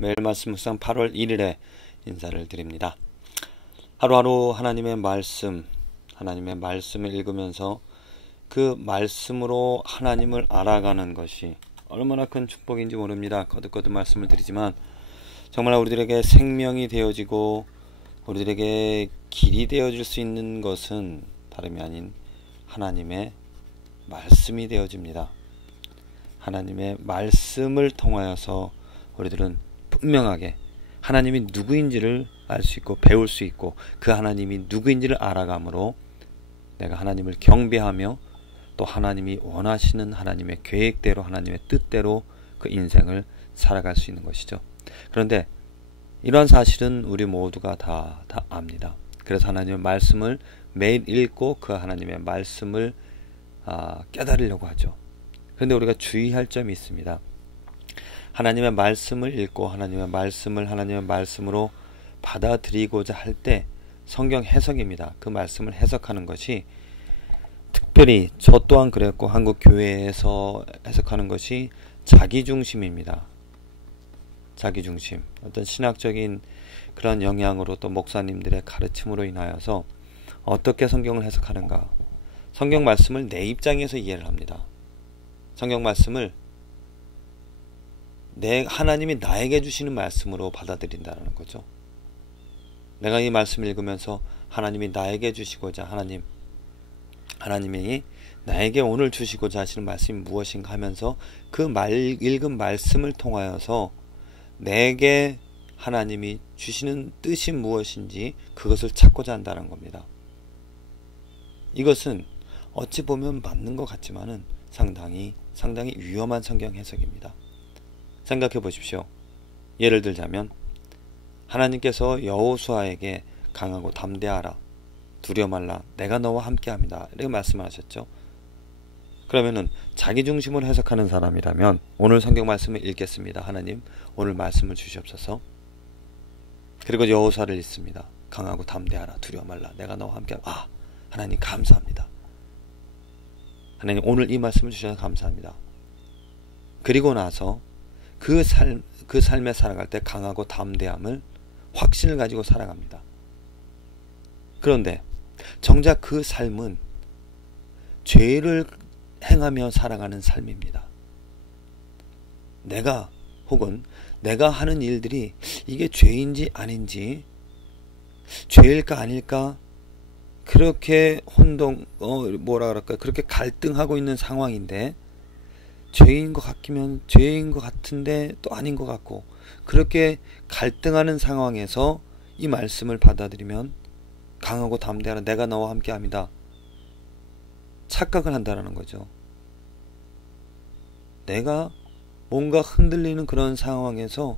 매일 말씀 묵상 8월 1일에 인사를 드립니다. 하루하루 하나님의 말씀을 읽으면서 그 말씀으로 하나님을 알아가는 것이 얼마나 큰 축복인지 모릅니다. 거듭거듭 말씀을 드리지만 정말 우리들에게 생명이 되어지고 우리들에게 길이 되어질 수 있는 것은 다름이 아닌 하나님의 말씀이 되어집니다. 하나님의 말씀을 통하여서 우리들은 분명하게 하나님이 누구인지를 알 수 있고 배울 수 있고 그 하나님이 누구인지를 알아감으로 내가 하나님을 경배하며 또 하나님이 원하시는 하나님의 계획대로 하나님의 뜻대로 그 인생을 살아갈 수 있는 것이죠. 그런데 이러한 사실은 우리 모두가 다 압니다. 그래서 하나님의 말씀을 매일 읽고 그 하나님의 말씀을 깨달으려고 하죠. 그런데 우리가 주의할 점이 있습니다. 하나님의 말씀을 읽고 하나님의 말씀으로 받아들이고자 할 때 성경 해석입니다. 그 말씀을 해석하는 것이 특별히 저 또한 그랬고 한국 교회에서 해석하는 것이 자기중심입니다. 자기중심. 어떤 신학적인 그런 영향으로 또 목사님들의 가르침으로 인하여서 어떻게 성경을 해석하는가. 성경 말씀을 내 입장에서 이해를 합니다. 성경 말씀을 하나님이 나에게 주시는 말씀으로 받아들인다는 거죠. 내가 이 말씀을 읽으면서 하나님이 나에게 주시고자 하나님이 나에게 오늘 주시고자 하시는 말씀이 무엇인가 하면서 그 읽은 말씀을 통하여서 내게 하나님이 주시는 뜻이 무엇인지 그것을 찾고자 한다는 겁니다. 이것은 어찌 보면 맞는 것 같지만은 상당히 위험한 성경 해석입니다. 생각해 보십시오. 예를 들자면 하나님께서 여호수아에게 강하고 담대하라, 두려워 말라, 내가 너와 함께합니다, 이렇게 말씀하셨죠. 그러면은 자기 중심으로 해석하는 사람이라면 오늘 성경 말씀을 읽겠습니다. 하나님 오늘 말씀을 주시옵소서. 그리고 여호수아를 읽습니다. 강하고 담대하라, 두려워 말라, 내가 너와 함께합니다. 하나님 감사합니다. 하나님 오늘 이 말씀을 주셔서 감사합니다. 그리고 나서 그 삶에 살아갈 때 강하고 담대함을 확신을 가지고 살아갑니다. 그런데 정작 그 삶은 죄를 행하며 살아가는 삶입니다. 내가 하는 일들이 이게 죄인지 아닌지, 죄일까 아닐까, 그렇게 그렇게 갈등하고 있는 상황인데 죄인 것 같기면 죄인 것 같은데 또 아닌 것 같고, 그렇게 갈등하는 상황에서 이 말씀을 받아들이면 강하고 담대하라, 내가 너와 함께합니다, 착각을 한다는 거죠. 내가 뭔가 흔들리는 그런 상황에서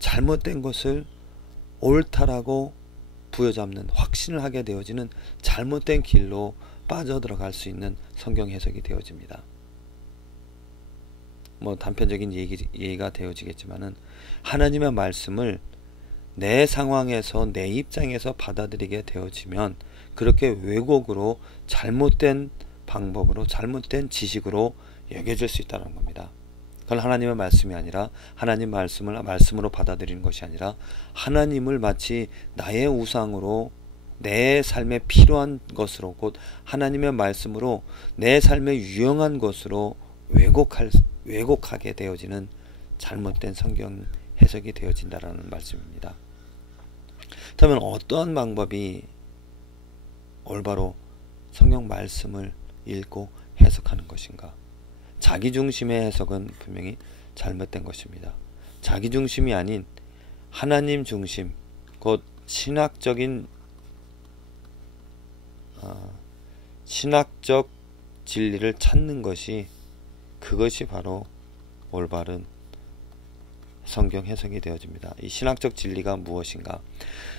잘못된 것을 옳다라고 부여잡는, 확신을 하게 되어지는 잘못된 길로 빠져들어갈 수 있는 성경 해석이 되어집니다. 단편적인 얘기가 되어지겠지만은 하나님의 말씀을 내 상황에서 내 입장에서 받아들이게 되어지면 그렇게 왜곡으로 잘못된 방법으로 잘못된 지식으로 여겨질 수 있다는 겁니다. 그건 하나님의 말씀이 아니라 하나님 말씀으로 받아들이는 것이 아니라 하나님을 마치 나의 우상으로 내 삶에 필요한 것으로, 곧 하나님의 말씀으로 내 삶에 유용한 것으로 왜곡하게 되어지는 잘못된 성경 해석이 되어진다라는 말씀입니다. 그렇다면 어떠한 방법이 올바로 성경 말씀을 읽고 해석하는 것인가? 자기중심의 해석은 분명히 잘못된 것입니다. 자기중심이 아닌 하나님 중심, 곧 신학적 진리를 찾는 것이, 그것이 바로 올바른 성경 해석이 되어집니다. 이 신학적 진리가 무엇인가?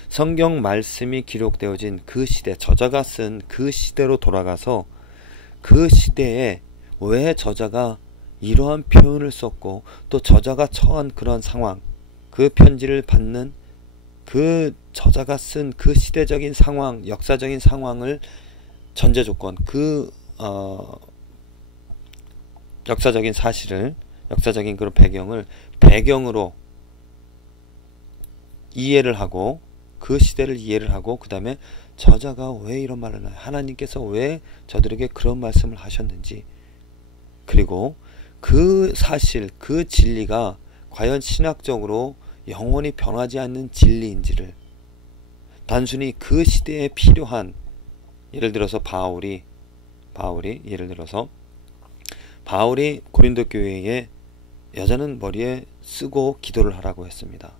성경 말씀이 기록되어진 그 시대, 저자가 쓴 그 시대로 돌아가서 그 시대에 왜 저자가 이러한 표현을 썼고 또 저자가 처한 그런 상황, 그 편지를 받는 그 저자가 쓴 그 시대적인 상황, 역사적인 상황을 전제 조건, 역사적인 사실을, 역사적인 그런 배경으로 이해를 하고 그 시대를 이해를 하고 그 다음에 저자가 왜 이런 말을 하나, 하나님께서 왜 저들에게 그런 말씀을 하셨는지, 그리고 그 사실 그 진리가 과연 신학적으로 영원히 변하지 않는 진리인지를, 단순히 그 시대에 필요한, 예를 들어서 바울이 예를 들어서 바울이 고린도 교회에 여자는 머리에 쓰고 기도를 하라고 했습니다.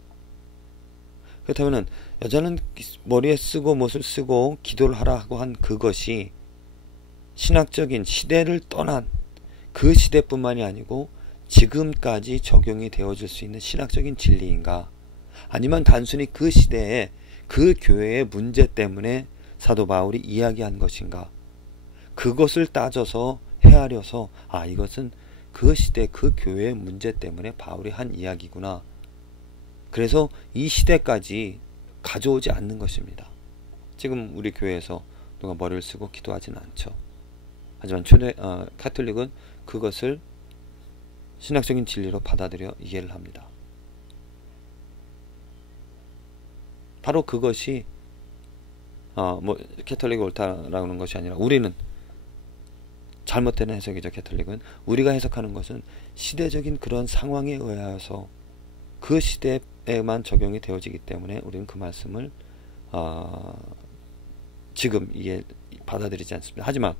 그렇다면 여자는 머리에 쓰고 못을 쓰고 기도를 하라고 한 그것이 신학적인 시대를 떠난 그 시대뿐만이 아니고 지금까지 적용이 되어질 수 있는 신학적인 진리인가? 아니면 단순히 그 시대에 그 교회의 문제 때문에 사도 바울이 이야기한 것인가? 그것을 따져서 헤아려서 이것은 그 시대 그 교회의 문제 때문에 바울이 한 이야기구나. 그래서 이 시대까지 가져오지 않는 것입니다. 지금 우리 교회에서 누가 머리를 쓰고 기도하지는 않죠. 하지만 가톨릭은 그것을 신학적인 진리로 받아들여 이해를 합니다. 바로 그것이 가톨릭이 옳다라는 것이 아니라, 우리는 잘못된 해석이죠. 가톨릭은 우리가 해석하는 것은 시대적인 그런 상황에 의하여서 그 시대에만 적용이 되어지기 때문에 우리는 그 말씀을 지금 받아들이지 않습니다. 하지만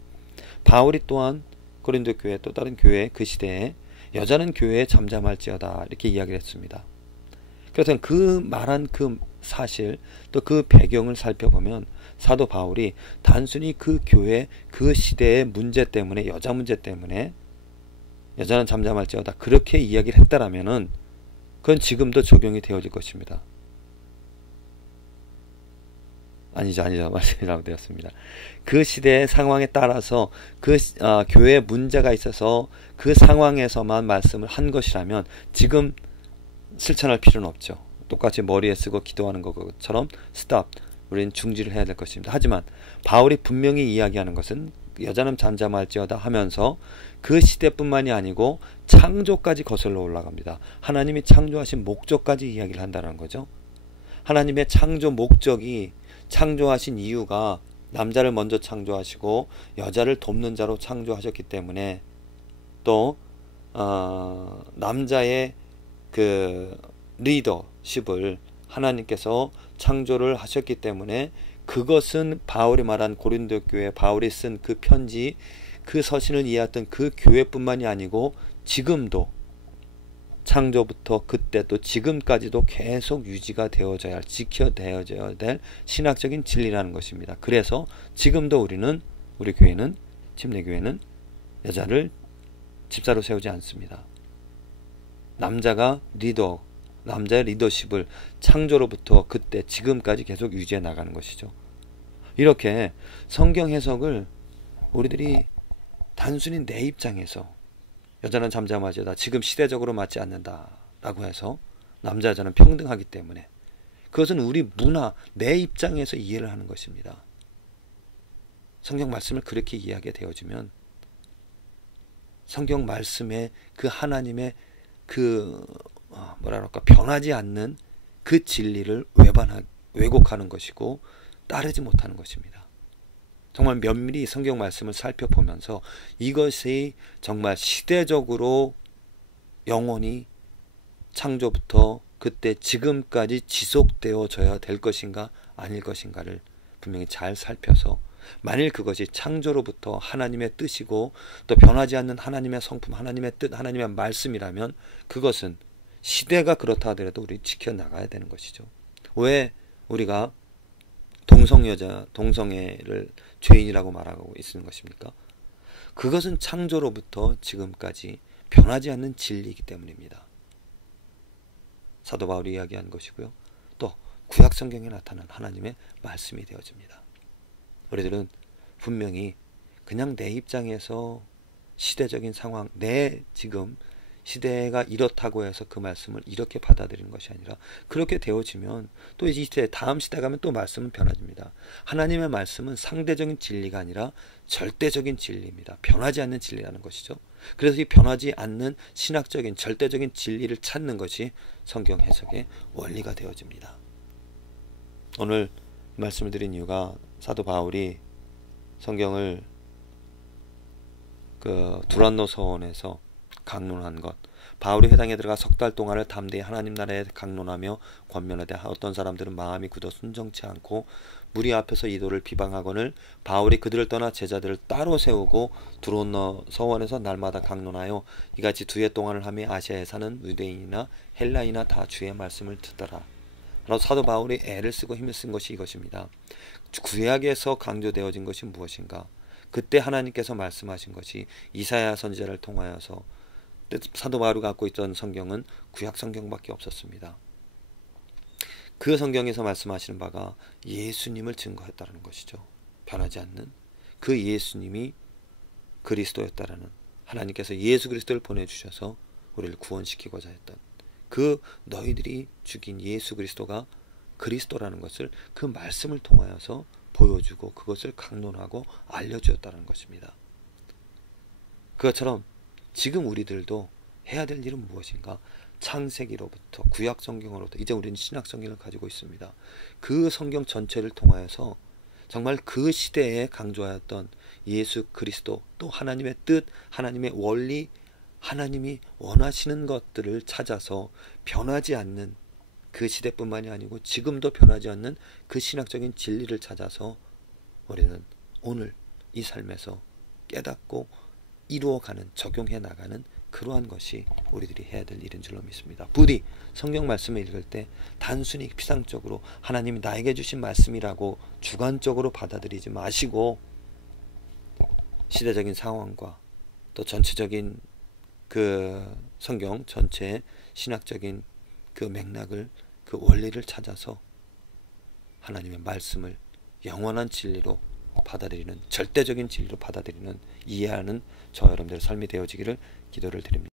바울이 또한 고린도 교회 또 다른 교회 그 시대에 여자는 교회에 잠잠할지어다 이렇게 이야기를 했습니다. 그래서 그 말한 그 사실 또 그 배경을 살펴보면 사도 바울이 단순히 그 교회 그 시대의 문제 때문에, 여자 문제 때문에 여자는 잠잠할지어다 그렇게 이야기를 했다라면은 그건 지금도 적용이 되어질 것입니다. 아니죠. 말씀이 잘못되었습니다. 그 시대의 상황에 따라서 교회에 문제가 있어서 그 상황에서만 말씀을 한 것이라면 지금 실천할 필요는 없죠. 똑같이 머리에 쓰고 기도하는 것처럼 스탑, 우리는 중지를 해야 될 것입니다. 하지만 바울이 분명히 이야기하는 것은 여자는 잠잠할지어다 하면서 그 시대뿐만이 아니고 창조까지 거슬러 올라갑니다. 하나님이 창조하신 목적까지 이야기를 한다는 거죠. 하나님의 창조 목적이, 창조하신 이유가 남자를 먼저 창조하시고 여자를 돕는 자로 창조하셨기 때문에, 또 남자의 그 리더십을 하나님께서 창조를 하셨기 때문에, 그것은 바울이 말한 고린도 교회, 바울이 쓴 그 편지, 그 서신을 이해했던 그 교회뿐만이 아니고 지금도, 창조부터 그때 또 지금까지도 계속 유지가 되어져야 할, 지켜되어져야 될 신학적인 진리라는 것입니다. 그래서 지금도 우리 교회는, 침례교회는 여자를 집사로 세우지 않습니다. 남자가 남자의 리더십을 창조로부터 그때 지금까지 계속 유지해 나가는 것이죠. 이렇게 성경 해석을 우리들이 단순히 내 입장에서 여자는 잠잠하지어다, 지금 시대적으로 맞지 않는다 라고 해서 남자 여자는 평등하기 때문에, 그것은 우리 문화, 내 입장에서 이해를 하는 것입니다. 성경 말씀을 그렇게 이해하게 되어지면 성경 말씀에 그 하나님의 변하지 않는 그 진리를 왜곡하는 것이고 따르지 못하는 것입니다. 정말 면밀히 성경 말씀을 살펴보면서 이것이 정말 시대적으로 영원히 창조부터 그때 지금까지 지속되어져야 될 것인가 아닐 것인가를 분명히 잘 살펴서, 만일 그것이 창조로부터 하나님의 뜻이고 또 변하지 않는 하나님의 성품, 하나님의 뜻, 하나님의 말씀이라면 그것은 시대가 그렇다 하더라도 우리 지켜나가야 되는 것이죠. 왜 우리가 동성애를 죄인이라고 말하고 있는 것입니까? 그것은 창조로부터 지금까지 변하지 않는 진리이기 때문입니다. 사도 바울이 이야기한 것이고요. 또 구약 성경에 나타난 하나님의 말씀이 되어집니다. 우리들은 분명히 그냥 내 입장에서 시대적인 상황, 내 지금 시대가 이렇다고 해서 그 말씀을 이렇게 받아들이는 것이 아니라, 그렇게 되어지면 또 이 시대, 다음 시대 가면 또 말씀은 변화집니다. 하나님의 말씀은 상대적인 진리가 아니라 절대적인 진리입니다. 변하지 않는 진리라는 것이죠. 그래서 이 변하지 않는 신학적인 절대적인 진리를 찾는 것이 성경 해석의 원리가 되어집니다. 오늘 말씀을 드린 이유가 사도 바울이 성경을 두란노 서원에서 강론한 것, 바울이 회당에 들어가 석 달 동안을 담대히 하나님 나라에 강론하며 권면하되 어떤 사람들은 마음이 굳어 순정치 않고 무리 앞에서 이도를 비방하거늘 바울이 그들을 떠나 제자들을 따로 세우고 두란노 서원에서 날마다 강론하여 이같이 2해 동안을 하며 아시아에 사는 유대인이나 헬라이나 다 주의 말씀을 듣더라. 사도 바울이 애를 쓰고 힘을 쓴 것이 이것입니다. 구약에서 강조되어진 것이 무엇인가? 그때 하나님께서 말씀하신 것이 이사야 선지자를 통하여서 사도 바울이 갖고 있던 성경은 구약 성경밖에 없었습니다. 그 성경에서 말씀하시는 바가 예수님을 증거했다는 것이죠. 변하지 않는 그 예수님이 그리스도였다라는, 하나님께서 예수 그리스도를 보내주셔서 우리를 구원시키고자 했던 그 너희들이 죽인 예수 그리스도가 그리스도라는 것을 그 말씀을 통하여서 보여주고 그것을 강론하고 알려주었다는 것입니다. 그것처럼 지금 우리들도 해야 될 일은 무엇인가? 창세기로부터 구약 성경으로부터 이제 우리는 신약 성경을 가지고 있습니다. 그 성경 전체를 통하여서 정말 그 시대에 강조하였던 예수 그리스도, 또 하나님의 뜻, 하나님의 원리, 하나님이 원하시는 것들을 찾아서 변하지 않는 그 시대뿐만이 아니고 지금도 변하지 않는 그 신학적인 진리를 찾아서 우리는 오늘 이 삶에서 깨닫고 이루어가는, 적용해 나가는 그러한 것이 우리들이 해야 될 일인 줄로 믿습니다. 부디 성경 말씀을 읽을 때 단순히 피상적으로 하나님이 나에게 주신 말씀이라고 주관적으로 받아들이지 마시고 시대적인 상황과 또 전체적인 그 성경 전체의 신학적인 그 맥락을, 그 원리를 찾아서 하나님의 말씀을 영원한 진리로 받아들이는, 절대적인 진리로 받아들이는, 이해하는 저 여러분들의 삶이 되어지기를 기도를 드립니다.